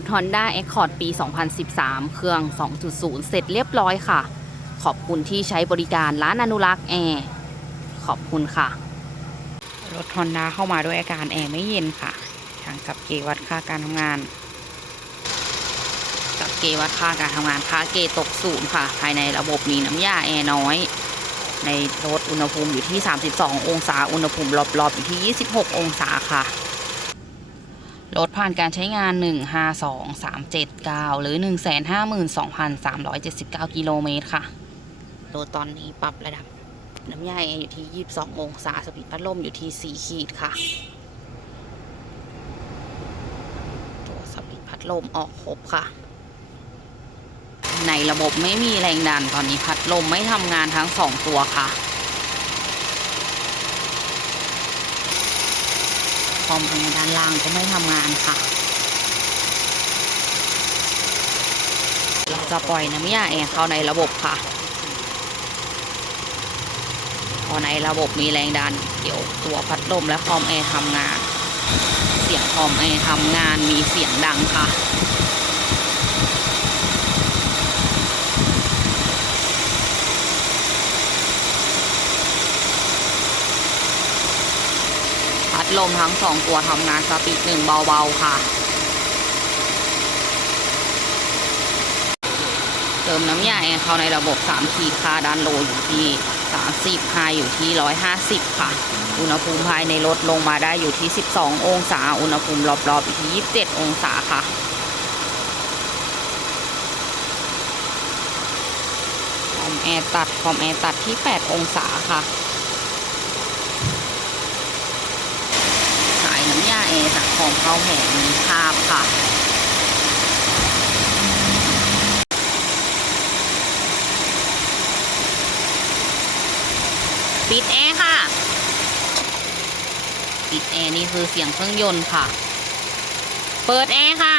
ถ Honda Accord ปี 2013 เครื่อง 2.0 เสร็จเรียบร้อยค่ะ ขอบคุณที่ใช้บริการร้านอนุรักษ์แอร์ ขอบคุณค่ะ รถ Honda เข้ามาด้วยอาการแอร์ไม่เย็นค่ะ ทางกับเกวัดค่าการทำงาน กับเกวัดค่าการทำงานค่าเกตกศูนย์ค่ะ ภายในระบบมีน้ำยาแอร์น้อย ในรถอุณหภูมิอยู่ที่ 32 องศา อุณหภูมิรอบๆอยู่ที่ 26 องศาค่ะ รถผ่านการใช้งาน 152379 หรือ 152,379 กิโลเมตรค่ะ รถตอนนี้ปรับระดับ น้ำยาแออยู่ที่ 22 องศา สปีดพัดลมอยู่ที่ 4 ขีดค่ะ ตัวสปีดพัดลมออกครบค่ะ ในระบบไม่มีแรงดันตอนนี้พัดลมไม่ทำงานทั้งสองตัวค่ะ คอมแอร์ด้านล่างก็ไม่ทำงานค่ะเราจะปล่อยน้ำยาแอร์เข้าในระบบค่ะ พอในระบบมีแรงดัน เดี๋ยวตัวพัดลมและคอมแอร์ทำงาน เสียงคอมแอร์ทำงานมีเสียงดังค่ะ ลมทั้งสองตัวทำงานสปีดหนึ่งเบาๆค่ะ เติมน้ำยาแอร์เข้าในระบบ 3 ขีดค่าด้านโลอยู่ที่ 30ไฮอยู่ที่ 150 ค่ะ อุณหภูมิภายในรถลงมาได้อยู่ที่ 12 องศา อุณหภูมิรอบๆอยู่ที่ 27 องศาค่ะคอมแอร์ตัดคอมแอร์ตัดที่ 8 องศาค่ะ สายน้ำยา แอร์จากคอมเข้าแผงมีคราบค่ะปิดแอร์ค่ะ ปิดแอร์นี่คือเสียงเครื่องยนต์ค่ะ เปิดแอร์ค่ะ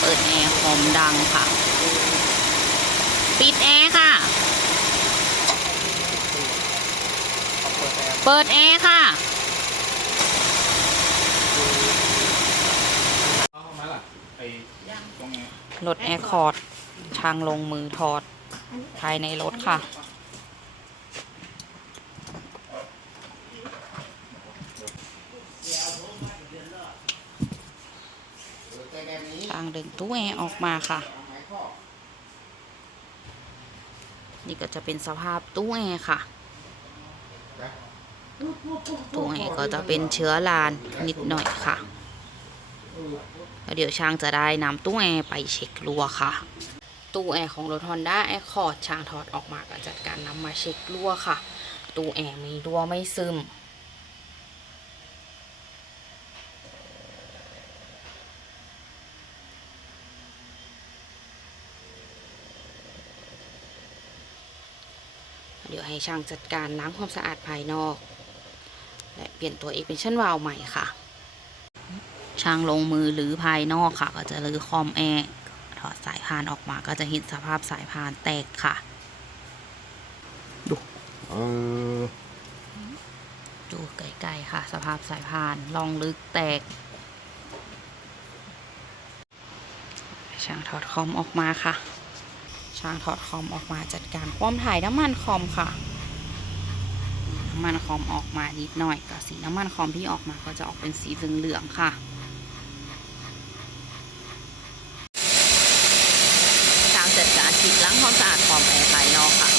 เปิดแอร์คอมดังค่ะ ปิดแอร์ค่ะ เปิดแอร์ค่ะ เอาเข้ามาล่ะ ไอ้ตรงนี้รถแอร์คอร์ดช่างลงมือถอดภายในรถค่ะ ช่างดึงตู้แอร์ออกมาค่ะ นี่ก็จะเป็นสภาพตู้แอร์ค่ะตู้แอร์ก็จะเป็นเชื้อรานนิดหน่อยค่ะ แล้วเดี๋ยวช่างจะได้นำตู้แอร์ไปเช็ครั่วค่ะ ตู้แอร์ของรถ Honda Accord ช่างถอดออกมาก็จัดการนำมาเช็ครั่วค่ะ ตู้แอร์มีรั่วไม่ซึมเดี๋ยวให้ช่างจัดการล้างความสะอาดภายนอก และเปลี่ยนตัวเอกเป็นชั้นวาล์วใหม่ค่ะ ช่างลงมือหรือภายนอกค่ะ ก็จะรื้อคอมแอร์ถอดสายพานออกมาก็จะเห็นสภาพสายพานแตกค่ะเออดูไกลๆค่ะ สภาพสายพานลองลึกแตก ช่างถอดคอมออกมาค่ะ ช่างถอดคอมออกมาจัดการคว่ำถ่ายน้ำมันคอมค่ะน้ำมันคอมออกมานิดหน่อยก็สีน้ำมันคอมที่ออกมาก็จะออกเป็นสีเหลืองๆค่ะ ช่างจัดการฉีดล้างความสะอาดคอมแอร์ภายนอกค่ะ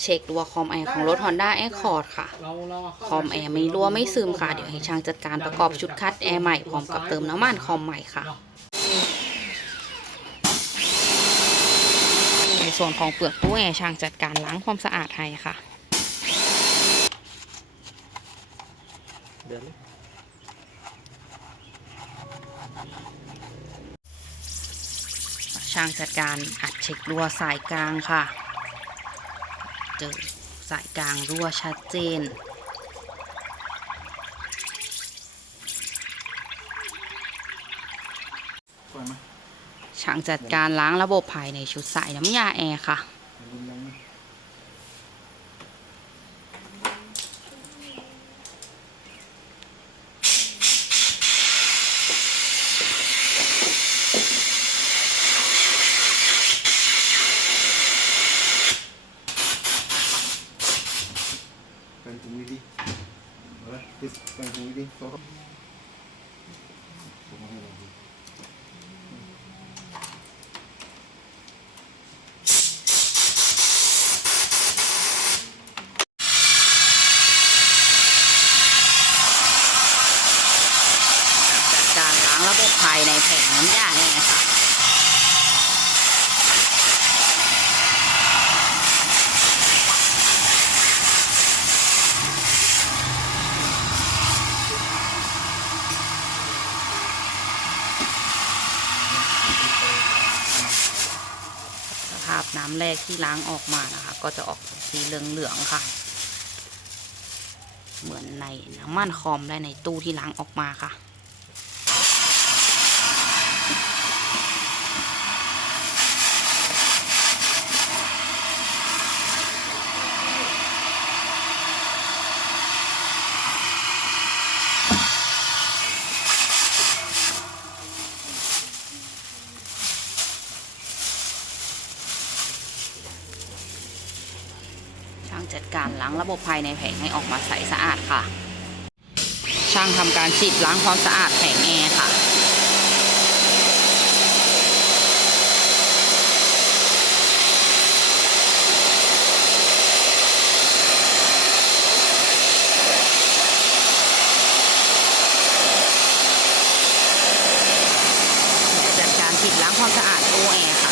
เช็ครัวคอมแอร์ของรถ Honda Accord ค่ะเราเราคอมแอร์ไม่รั่วไม่ซึมค่ะ เดี๋ยวให้ช่างจัดการประกอบชุดคัดแอร์ใหม่พร้อมกับเติมน้ำมันคอมใหม่ค่ะ ในส่วนของเปลือกตู้แอร์ช่างจัดการล้างความสะอาดให้ค่ะเดือนช่างจัดการอัดเช็ครั่วสายกลางค่ะ เจอสายกลางรั่วชัดเจนปล่อยไหมช่างจัดการล้างระบบภายในชุดสายน้ำยาแอร์ค่ะ รุนแรงไหม ดิสไป จัดการล้างระบบภายในแผงน้ำยาแอร์ค่ะ สภาพน้ำแรก ที่ล้างออกมานะคะ ก็จะออกสีเหลืองๆค่ะ เหมือนในน้ำมันคอมและในตู้ที่ล้างออกมาค่ะ ระบบภายในแผงให้ออกมาใสสะอาดค่ะ ช่างทำการฉีดล้างความสะอาดแผงแอร์ค่ะ จัดการฉีดล้างความสะอาดตู้แอร์ค่ะ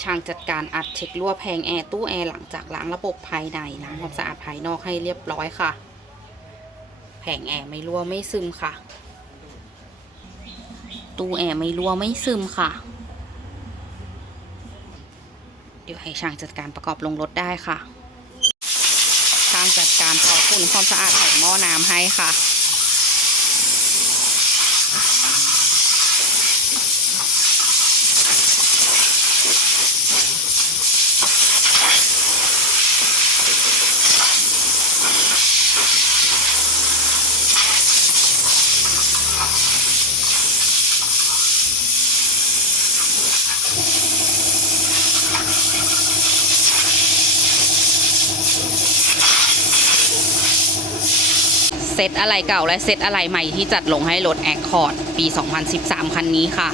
ช่างจัดการอัดเช็ครั่วแพงแอร์ตู้แอร์หลังจากล้างระบบภายในล้างความสะอาดภายนอกให้เรียบร้อยค่ะ แผงแอร์ไม่รั่วไม่ซึมค่ะ ตู้แอร์ไม่รั่วไม่ซึมค่ะ เดี๋ยวให้ช่างจัดการประกอบลงรถได้ค่ะ ช่างจัดการขอฝุ่นความสะอาดแผงหม้อน้ำให้ค่ะ ซตอะไรเก่าและเซตอะไรใหม่ที่จัดลงให้รถแอคคอร์ดปี 2013 คันนี้ค่ะ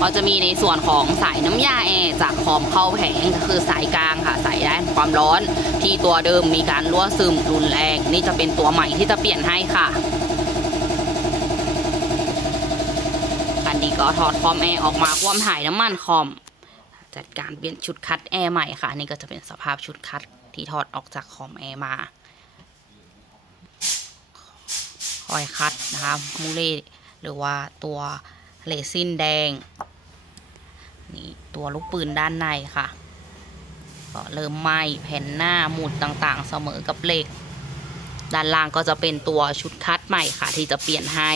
ก็จะมีในส่วนของสายน้ำยาแอร์จากคอมเข้าแผงก็คือสายกลางค่ะสายด้านความร้อน ที่ตัวเดิมมีการรั่วซึมรุนแรง นี่จะเป็นตัวใหม่ที่จะเปลี่ยนให้ค่ะคันนี้ก็ถอดคอมแอร์ออกมาคว่ำถ่ายน้ำมันคอม จัดการเปลี่ยนชุดคัดแอร์ใหม่ค่ะ นี่ก็จะเป็นสภาพชุดคัดที่ถอดออกจากคอมแอร์มา คอยคัดนะคะมูเล่หรือว่าตัวเลซินแดงนี่ตัวลูกปืนด้านในค่ะ ก็เริ่มไหม้แผ่นหน้าหมุดต่างๆ เสมอกับเหล็ก ด้านล่างก็จะเป็นตัวชุดคัดใหม่ค่ะ ที่จะเปลี่ยนให้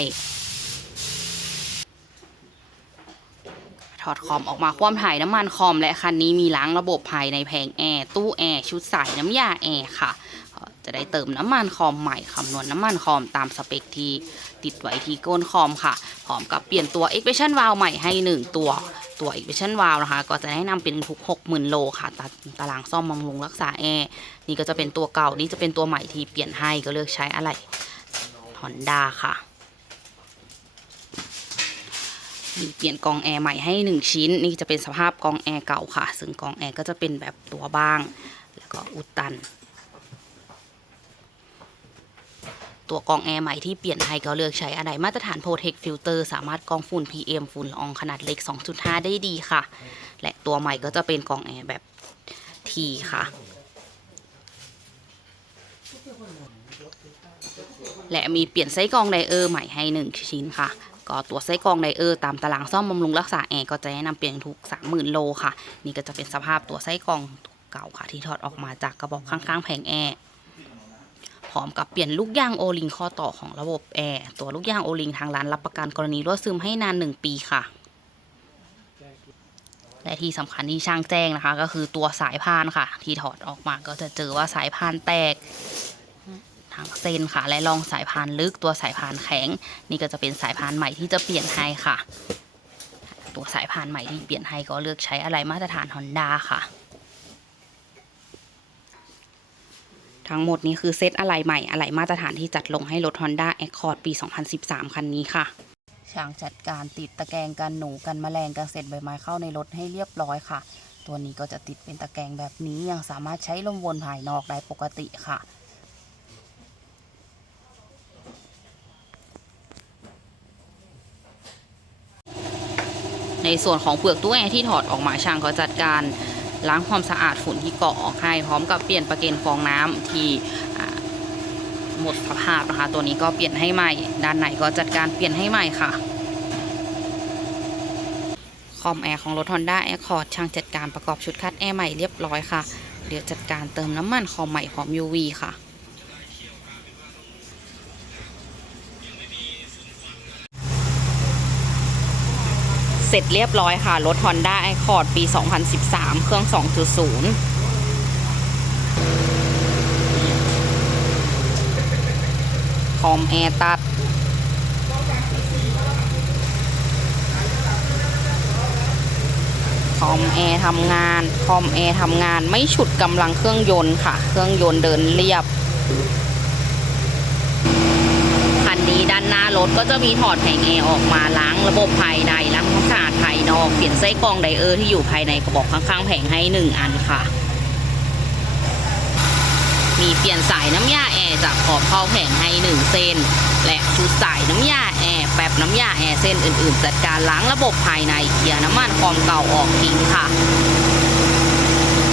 ถอดคอมออกมาคว่ำถ่ายน้ำมันคอมและคันนี้มีล้างระบบภายในแผงแอร์ตู้แอร์ชุดใสายน้ำยาแอร์ค่ะ จะได้เติมน้ำมันคอมใหม่คำนวณน้ำมันคอมตามสเปคที่ติดไว้ที่ก้นคอมค่ะพร้อมกับเปลี่ยนตัว expression valve ใหม่ให้ 1 ตัวตัว expression valve นะคะ ก็จะแนะนำเป็นทุก 60,000 โลค่ะตาตารางซ่อมบำรุงรักษาแอร์นี่ก็จะเป็นตัวเก่านี่จะเป็นตัวใหม่ที่เปลี่ยนให้ก็เลือกใช้อะไร Honda ค่ะมีเปลี่ยนกองแอร์ใหม่ให้ 1 ชิ้น นี่จะเป็นสภาพกองแอร์เก่าค่ะ ซึ่งกองแอร์ก็จะเป็นแบบตัวบ้าง แล้วก็อุดตัน ตัวกรองแอร์ใหม่ที่เปลี่ยนให้ก็เลือกใช้อะไรมาตรฐาน Protect Filter สามารถกรองฝุ่น PM ฝุ่นละอองขนาดเล็ก 2.5 ได้ดีค่ะ และตัวใหม่ก็จะเป็นกรองแอร์แบบทีค่ะ และมีเปลี่ยนไส้กรองไดเออร์ใหม่ให้ 1 ชิ้นค่ะก็ตัวไส้กรองไดเออร์ตามตารางซ่อมบำรุงรักษาแอร์ก็จะแนะนำเปลี่ยนทุก 30,000 โลค่ะ นี่ก็จะเป็นสภาพตัวไส้กรองเก่าค่ะที่ถอดออกมาจากกระบอกข้างๆแผงแอร์ พร้อมกับเปลี่ยนลูกยางโอลิงข้อต่อของระบบแอร์ตัวลูกยางโอลิงทางร้านรับประกันกรณีรั่วซึมให้นาน 1 ปีค่ะ และที่สำคัญที่ช่างแจ้งนะคะ ก็คือตัวสายพานค่ะ ที่ถอดออกมาก็จะเจอว่าสายพานแตกทั้งเส้นค่ะ และรองสายพานลึกตัวสายพานแข็ง นี่ก็จะเป็นสายพานใหม่ที่จะเปลี่ยนให้ค่ะ ตัวสายพานใหม่ที่เปลี่ยนให้ก็เลือกใช้อะไรมาตรฐาน Honda ค่ะ ทั้งหมดนี้คือเซตอะไหล่ใหม่อะไหล่มาตรฐานที่จัดลงให้รถ Honda Accord ปี 2013 คันนี้ค่ะ ช่างจัดการติดตะแกรงกันหนูกันแมลงกันเสร็จใบไม้เข้าในรถให้เรียบร้อยค่ะ ตัวนี้ก็จะติดเป็นตะแกรงแบบนี้ยังสามารถใช้ลมวนภายนอกได้ปกติค่ะในส่วนของเปลือกตู้แอร์ที่ถอดออกมาช่างก็จัดการ ล้างความสะอาดฝุ่นที่เกาะออกให้พร้อมกับเปลี่ยนประเกนฟองน้ำที่หมดสภาพนะคะ ตัวนี้ก็เปลี่ยนให้ใหม่ ด้านในก็จัดการเปลี่ยนให้ใหม่ค่ะคอมแอร์ของรถ Honda Accord ช่างจัดการประกอบชุดคัดแอร์ใหม่เรียบร้อยค่ะ เดี๋ยวจัดการเติมน้ำมันคอมใหม่พร้อม UV ค่ะ เสร็จเรียบร้อยค่ะ รถ Honda Accord ปี 2013 เครื่อง 2.0คอมแอร์ตัด คอมแอร์ทำงาน คอมแอร์ทำงานไม่ฉุดกำลังเครื่องยนต์ค่ะ เครื่องยนต์เดินเรียบ คันนี้ด้านหน้า รถก็จะมีถอดแผงแอร์ออกมาล้างระบบภายในล้างความสะอาดภายนอกเปลี่ยนไส้กรองไดเออร์ที่อยู่ภายในกระบอกข้างๆ แผงให้ 1 อันค่ะ มีเปลี่ยนสายน้ำยาแอร์จากขอบเข้าแผงให้ 1 เส้น และชุดสายน้ำยาแอร์แป๊บน้ำยาแอร์เส้นอื่นๆ จัดการล้างระบบภายในเคลียร์น้ำมันคอมเก่าออกทิ้งค่ะ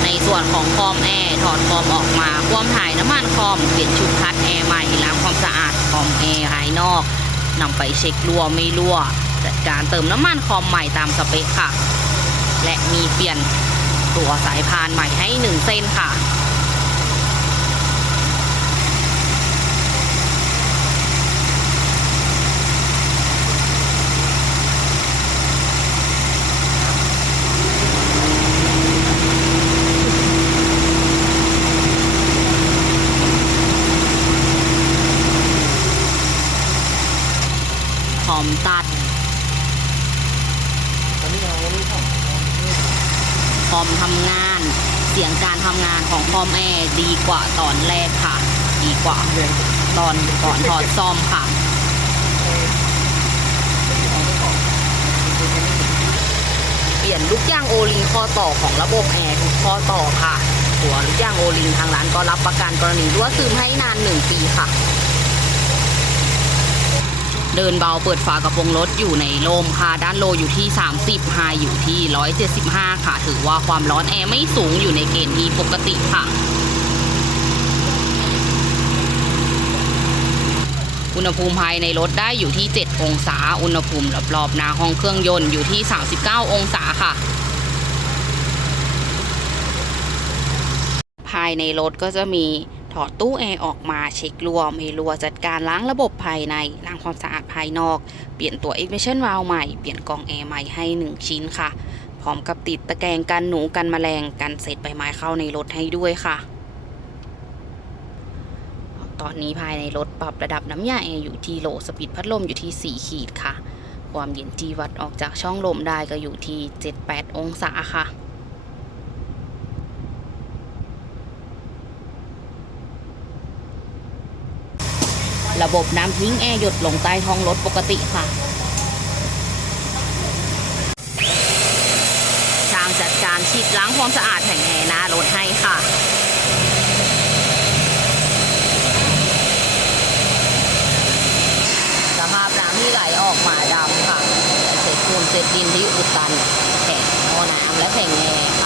ในส่วนของคอมแอร์ถอดคอมออกมา คว่ำถ่ายน้ำมันคอมเปลี่ยนชุดคัดแอร์ใหม่ล้างความสะอาดคอมแอร์ภายนอก นำไปเช็ครั่วไม่รั่ว จัดการเติมน้ำมันคอมใหม่ตามสเปคค่ะ และมีเปลี่ยนตัวสายพานใหม่ให้ 1 เส้นค่ะ อมตัดตอนนี้เราไม่ทคอมทำงาน เสียงการทำงานของคอมแอร์ดีกว่าตอนแรกค่ะ ดีกว่าเรียนตอนก่อนถอดซ่อมค่ะเปลี่ยนลูกยางโอลิงข้อต่อของระบบแอร์ทุกข้อต่อค่ะตัวลูกยางโอลิงทางร้านก็รับประกันกรณีรั่วซึมให้นาน1ปีค่ะ เดินเบาเปิดฝากระโปรงรถอยู่ในลมค่ะ ด้านโลอยู่ที่ 30ไฮอยู่ที่ 175 ค่ะ ถือว่าความร้อนแอร์ไม่สูงอยู่ในเกณฑ์ที่ปกติค่ะ อุณหภูมิภายในรถได้อยู่ที่ 7 องศา อุณหภูมิรอบๆหน้าห้องเครื่องยนต์อยู่ที่ 39 องศาค่ะภายในรถก็จะมี อดตู้แอร์ออกมาเช็ครั่วไม่รั่วจัดการล้างระบบภายในล้างความสะอาดภายนอก เปลี่ยนตัว ignition valve ใหม่ เปลี่ยนกองแอร์ใหม่ให้ 1 ชิ้นค่ะ พร้อมกับติดตะแกรงกันหนูกันแมลงกันเศษใบไม้เข้าในรถให้ด้วยค่ะ ตอนนี้ภายในรถปรับระดับน้ำยาแอร์อยู่ที่โลสปีดพัดลมอยู่ที่ 4 ขีดค่ะ ความเย็นที่วัดออกจากช่องลมได้ก็อยู่ที่ 7-8 องศาค่ะ ระบบน้ำทิ้งแอร์หยดลงใต้ท้องรถปกติค่ะช่างจัดการฉีดล้างความสะอาดแผงแอร์หน้ารถให้ค่ะสภาพน้ำที่ไหลออกมาดำค่ะเศษปูนเศษดินที่อุดตันแผงหม้อน้ำและแผงแอร์